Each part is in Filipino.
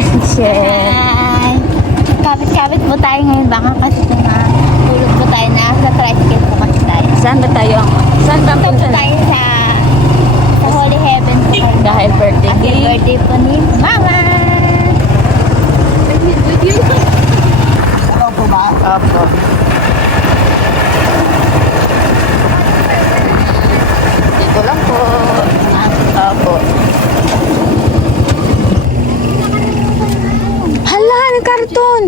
Hi! Kapit-kapit po tayo ngayon. Baka kasi tulog po tayo na sa tricycle po kasi tayo. Saan ba tayo? Saan ba Punta po punta? tayo sa Holy Heaven po kayo. Dahil birthday Kasi cake. birthday po ni Mama! Hello po ba? Opo. Dito lang po. Opo. Hala, ng karton.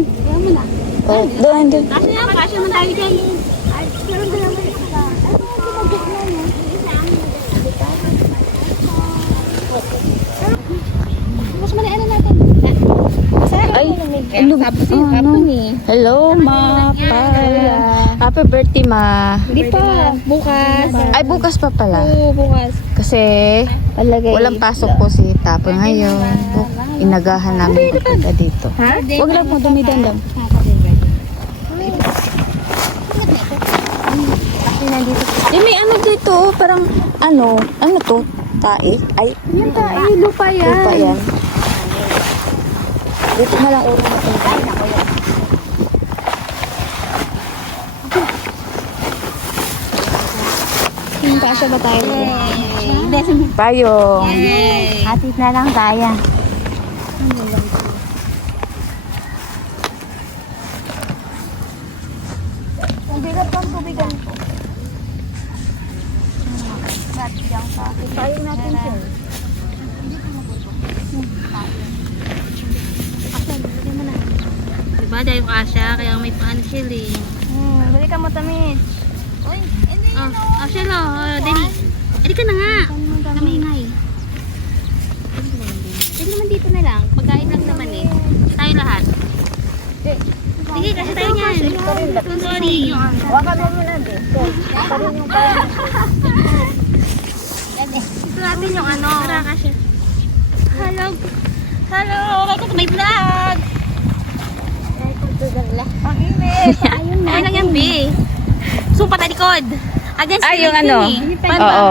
Oh, doon. Kasi naman tayo dyan. Mas malian natin. Ay, Ano ba po ni? hello, ma. Happy birthday, ma. Hindi pa. Bukas. Ay, bukas pa pala. Oo, bukas. Kasi Palagay. walang pasok po si Tapo ngayon. Inagahan namin pagpunta dito. Ha? Huwag lang po, dumidandam. May ano dito, parang ano to? Tae? Ay, Yan tayo, lupa yan. lupa yan. Dito na lang ulo natin. Kasya ba tayo? Payong. Atit na lang tayo. Ang bigat pang tubigan ko. Payong natin siya. Diba dahil kasya, kaya may pan-chill eh. Balik ka mo tamit. Uy, hindi Oh, Ashel dali. Dali ka na nga. Kamingay. Dali naman dito na lang. Pagkain lang naman eh. Tayo lahat. Sige, kasi tayo niyan. Sorry. Wakan mo muna din. Ito natin yung ano. Tara, kasya. Hello. Hello. May vlog. Ang init. Okay lang yan, B. Supa na likod. Against Ay, the yung legs ano? yun eh. Oo.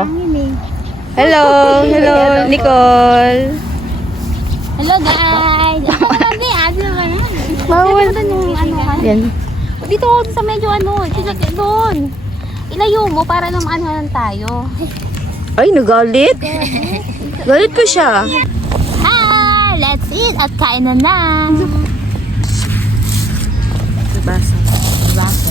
Hello, hello, Nicole. Hello guys. Ako naman din. Adi naman. Bawal. Yung ano ka. Yan. Dito, sa medyo ano. Doon. Ilayo mo para naman ano tayo. Ay, nagalit. Galit pa siya. Hi! Let's eat at kain na na. Basa. Basta.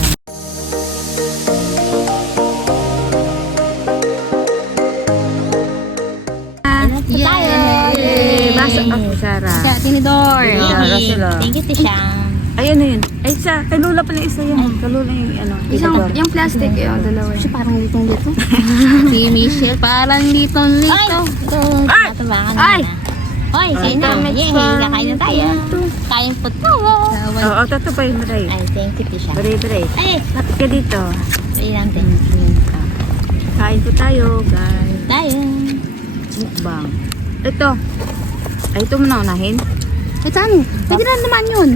Yay! Basa ako, Sarah. Kaya, tinidor. Tinidor sila. Thank you, Tishang. Ay, ano yun? Ay, sa kalula pala isa yan. Kalula yung ano. Yung plastic, yung dalawa. Siya parang litong-lito. Si Michelle, parang litong-lito. Ay! Tabangan na. Ay! Oy, kain na. Yay! Kakain na tayo. Kain po tayo. Oo, tatapay mo tayo. Ay, thank you, Tishang. Bere. Ay, Lapit ka dito. ilang din. Kain po tayo, guys. Tayo. Mukbang. Ito. Ay, ito mo na unahin. Ito ano? Pwede na naman yun.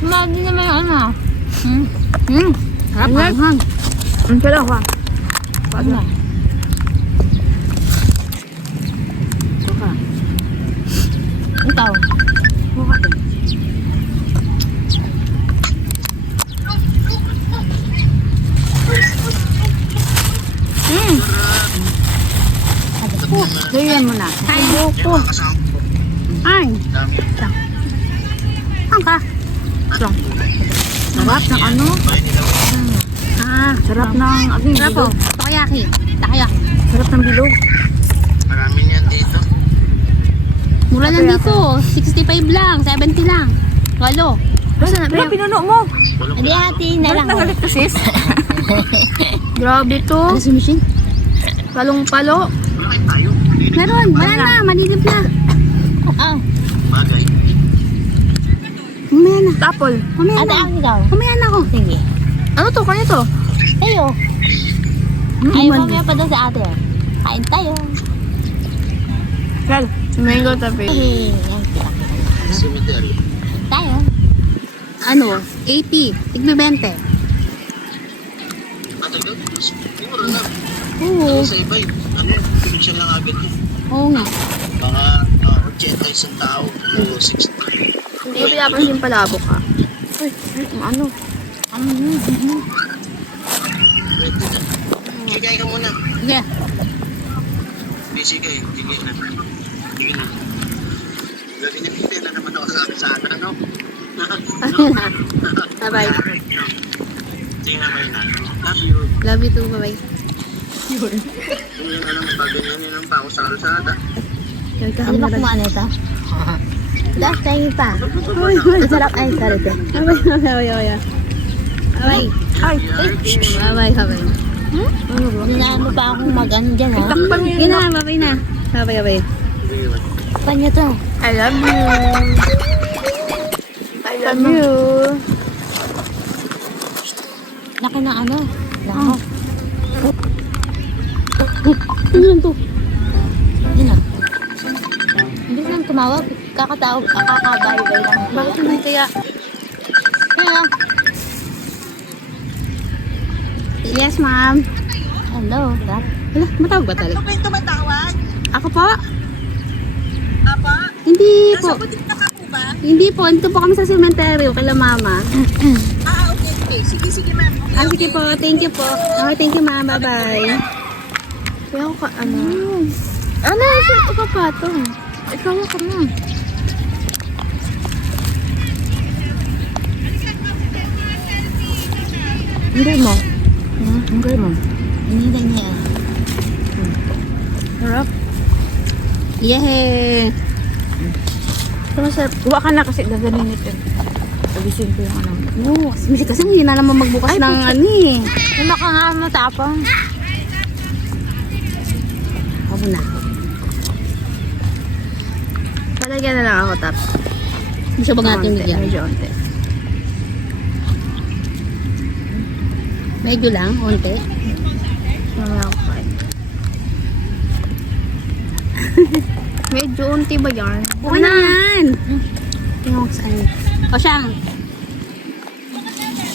Magi naman yung ano. Harap, hanghang. Ang kala ko. Ano? Ito ka. Ikaw. Buka din. Gawin mo na. Ay, buko. Ay. Ang ka. Sarap ng ano? Sarap ng Sarap po. Takoyaki. Takoyaki. Sarap ng bilog. Marami niyan dito. Mura lang dito. 65 lang. 70 lang. Walo. Basta na. Pero pinuno mo. Hindi hati na lang. Nagalit ka, sis. Grabe to. Ano si Michelle? Palong-palo. Wala kayo tayo. Meron. Wala na. Manigip na. Ah, Bagay. Mamaya na. Tapol. Mamaya ate na. ako ikaw. Mamaya na ako. Sige. Ano to? Kaya to? Tayo. Ay, mamaya pa doon sa ate. Kain tayo. Kal, mango tapi. Ay, yan kita. Cemetery. Tayo. Ano? 80. Tigme 20. Matagal. Mura na. Oo. Sa iba, ano yun? Pinag siya lang agad. Oo nga. Mga 80 isang tao o 60. Hindi ko pinapansin palabok ka. Uy, ano? Sigay ka muna. Yeah. Hindi, sigay. Sigay na. Sige na. Lagi niya pipin na naman ako sa akin, ano? Bye-bye. Sige na, bye na. Love you. Love you too, bye-bye. Hindi na lang mapaganyanin ang pa ako sa kalsada. Hindi ba kumain ito? Das, tayo pa. Masarap. Ay, sorry. Bye-bye. Bye-bye. Hinaan mo pa akong mag-ano dyan, ha? Takpan mo yun. Bye-bye na. Bye-bye. Takpan nyo to. I love you. I love you. Laki ng ano? Laki. Ano lang to? Yun na. Hindi ko lang tumawag. Kakabay-bay lang. Bakit hindi kaya? Hello. Yes, ma'am. Hello. Tap. Hala, matawag ba talaga? Ako ba yung tumatawag? Ako po? Apa? Hindi po. Nasa butik na ka po ba? Hindi po. Dito po kami sa sementeryo kala mama. Okay. Sige ma'am. Okay, Sige po. Thank you po. Okay, thank you ma'am. Bye-bye. Kaya ako ka, ano? Ano? Saan ko pa ito? Ikaw ka na. Hindi mo. Ang mo. Hindi niya. Harap. Yehey! Masarap. Huwa ka na kasi gaganin ito. Sabisin ko yung ano. Oo. Kasi hindi na naman magbukas ng ano eh. Hindi ka nga matapang. Ako na. Palagyan na lang ako tap. Gusto ba natin Onte, bigyan? medyo onte. Medyo lang, onte. Mamaya ako kain. Medyo unti ba yan? Okay na yan! Tingnan ko saan. O siyang!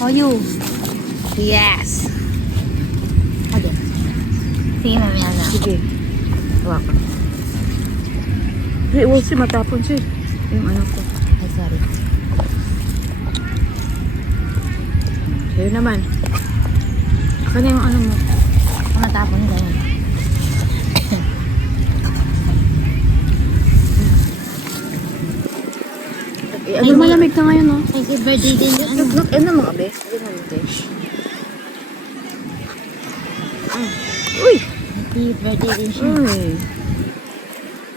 O you! Yes! Okay. Sige, mamaya na. Sige. Hawa ka. Hindi, huwag si matapon siya. Yung anak ko. Ay, sorry. Kayo naman. Ako na yung ano mo. Matapon ka yan. Ano malamig na ngayon, no? Ay, si birthday din yung ano. Look, ano mga bes? Ganun dish. Uy! Happy birthday din siya. Uy!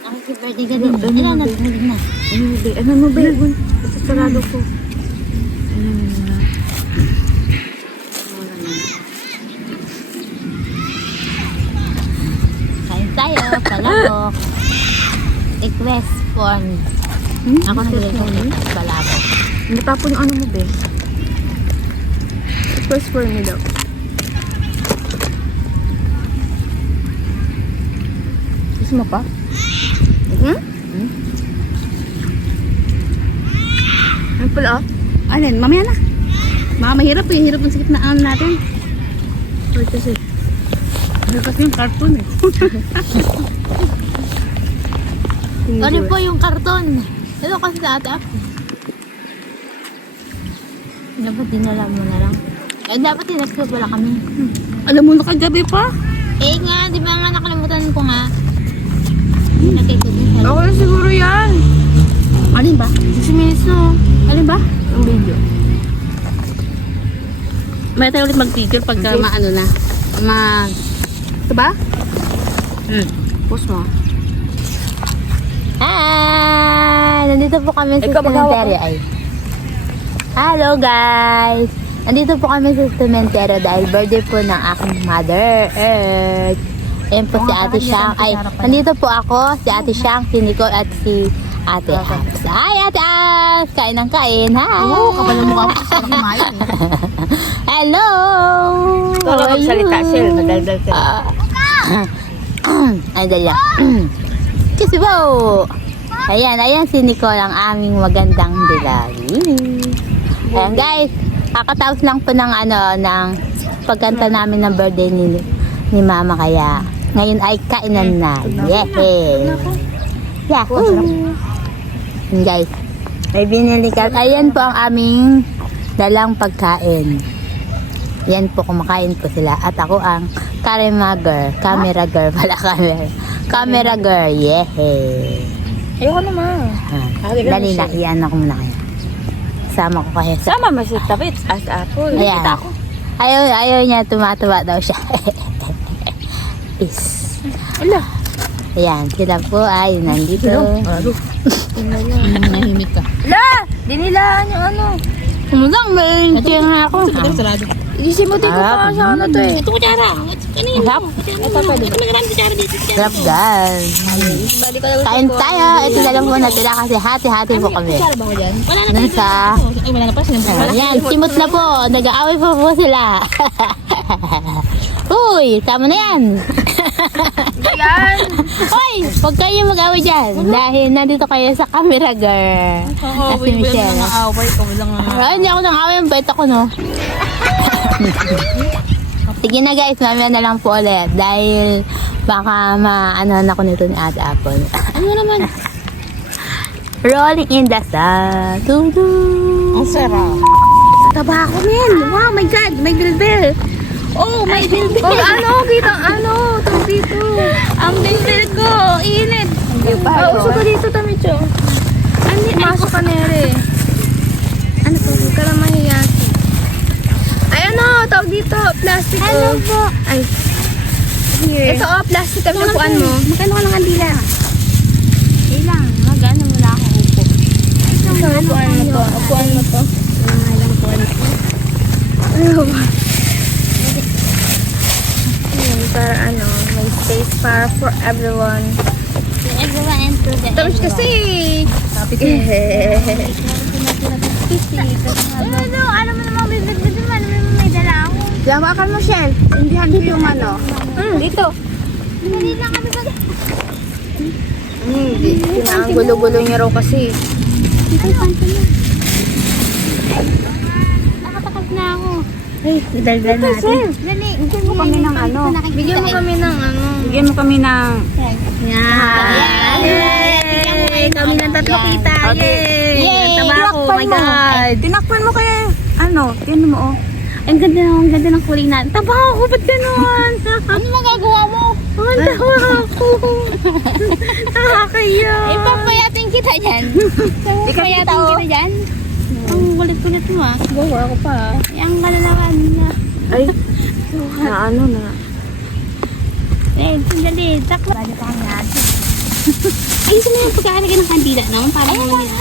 Happy birthday ka din. Ilan na, tumulog na. Ano mo ba yun? Basta sarado ko. Ano mo na? Kain tayo, palabok. Request form. Ako nag-request palabok. Natapon yung ano mo, bes? First for me daw. Gusto mo pa? Ano pala, oh? Alin, mamaya na. Baka mahirap eh. Hirap ang sakit na ano natin. Wait kasi. Ano kasi yung cartoon eh. Ano po yung karton? Ito kasi sa ate ako. Dapat dinala mo na lang. Eh, dapat tinext ko pala kami. Alam mo na kagabi pa? Eh nga, di ba nga nakalimutan ko nga. Nakay ko din sa Ako na siguro yan. Alin ba? 6 minutes na. Alin ba? Ang video. May tayo ulit mag-picture pagka maano na. Ito ba? Post mo. Hi! Nandito po kami sa Ikaw, cemetery ay. Hello guys! Nandito po kami sa cemetery dahil birthday po ng aking mother Earth. Ayan po si Ate Shang. Ay, nandito po ako, si Ate Shang, si Nicole at si Ate Abs. Hi Ate Abs! Kain ng kain. Hi! Oo, kapal mo ako sa kumain. Hello! How are you? Madaldal ka. Ay, dali. Kasi po! Ayan si Nicole ang aming magandang dilali. Ayan guys, kakatapos lang po ng ng pagkanta namin ng birthday ni Mama kaya ngayon ay kainan na. Yay! Yahoo! Yan, guys. May binili ka. Ayan po ang aming dalang pagkain. Yan po, kumakain po sila. At ako ang camera girl pala. Camera girl, yehey. Ayoko naman. Dali na, iyan ako muna kayo. Sama ko kayo sa... Sama, mas tapit. As apple. Ayan. Ayaw niya, tumatawa daw siya. Peace. Ala. Ayan, sila po ay nandito. Nahimik ka. La! Dinilaan yung ano. Kumudang, may tiyan ako. Isimutin ko pa sa ano to eh. Ito kutsara. Kanina. Sarap. Ito pwede. Maraming kutsara dito. Sarap, guys. Kain tayo. Ito na lang po natira kasi hati-hati po kami. Kutsara ba ko dyan? Wala na. Dun sa... Ay, wala na pa. Ayan, simot na po. Nag-aaway pa po sila. Uy, tama na yan. Yan! Uy, huwag kayo mag-away dyan. Dahil nandito kayo sa camera girl. Kasi Michelle. Away ko lang Hindi ako nang away. Ang bait ako, no? Sige na guys, mamaya na lang po ulit. Dahil baka maano ako nito ni Ate Apple. Ano naman? Rolling in the sun. Tudu. Ang sarap. Taba ako, men. Wow, my God. May bilbil. Oh, may bilbil. Oh, ano? Kita, ano? Ito dito. Ang bilbil ko. Init. Uso ko dito, Tamicho. Masok ka nere. Ano to? Huwag ka na mahiyasi. Ay, ano? Tawag dito. Plastic. Ano po? Ay. Here. Ito, plastic. Ang napuan mo. Magkano ka ng kandila? Ilang. Magano mula ako upo. Ito, upuan mo to. Upuan mo to. Ilang po na po. Ano ba? Para ano, may space for everyone. Everyone enter the Tapos kasi, Ano mo namang bibigyan naman? May dala ako. lawakan mo, Shell. Indihan ko yung ano. Dito. Dali lang kami ba? Hindi. Ang gulo-gulo niya raw kasi. Ay, panto na. Nakatakot na ako. Ay, idalgal natin. Dali. Bigyan mo kami ng ano. Bigyan mo kami ng ano. Bigyan mo kami ng... Yan. Yay! Kami ng tatlo kita. Yay! Yay! Tabako, oh my God. Tinakpan mo kaya, ano, yan mo, oh. Ang ganda ng kulay natin. Taba ako, ba't gano'n? Ano magagawa mo? Ang tawa ako. Nakakaya. Ipapayatin kita dyan. Ipapayatin kita dyan. Ang kulit-kulit mo ah. Gawa ako pa. Ang kalalakan na. Ay, na ano na. Eh, sandali. Takla. Bali pa kami natin. Ayusin mo yung pagkakalagay ng kandila naman. Para naman yun.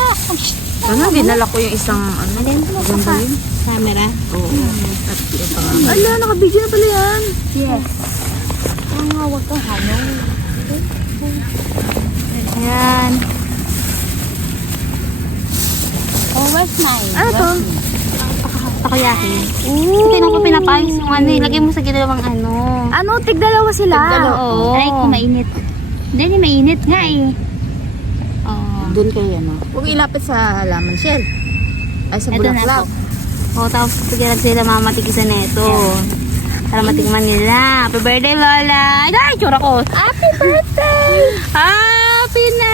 Ano, binala ko yung isang, ano, ganda yun. Camera. Oo. Ala, nakabidyo na pala yan. Yes. Ang hawag ka hanong. Ayan. Oh, where's mine? Ano to? Takoyaki. Hindi na ko pinapayos yung ano. Ilagay mo sa ginawang ano. Ano, tigdalawa sila. Oo. Ay, kung mainit. Hindi, mainit nga eh. Oo. Doon kayo, ano. Huwag ilapit sa halaman, Shell. Ay, sa Ito na bulaklak. po. O, tapos sigurad sila mamatikisan na ito. Para matikman nila. Happy birthday, Lola! Ay, tsura ko! Happy birthday! Happy na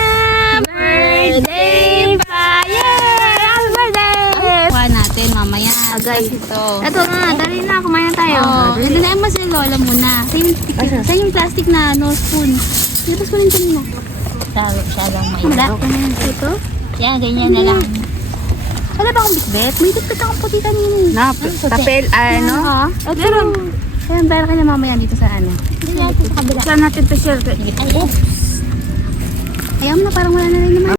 birthday pa! Yay! Happy birthday! Kuha natin mamaya. Agay. Ito. Ito nga, dali na, kumain na tayo. Oh, nagdanayan mo si Lola muna. Sa yung plastic na no spoon. Tapos ko rin kanina. Siya lang may Wala. Ito? Yan, ganyan na lang. Wala ba akong bitbit? May bitbit akong puti kanina. Tapel, ano? Oo. Meron. Kaya pera ka na mamaya dito sa ano. Hindi natin sa kabila. Saan natin pa, Shell? Ayaw mo na, parang wala na rin naman.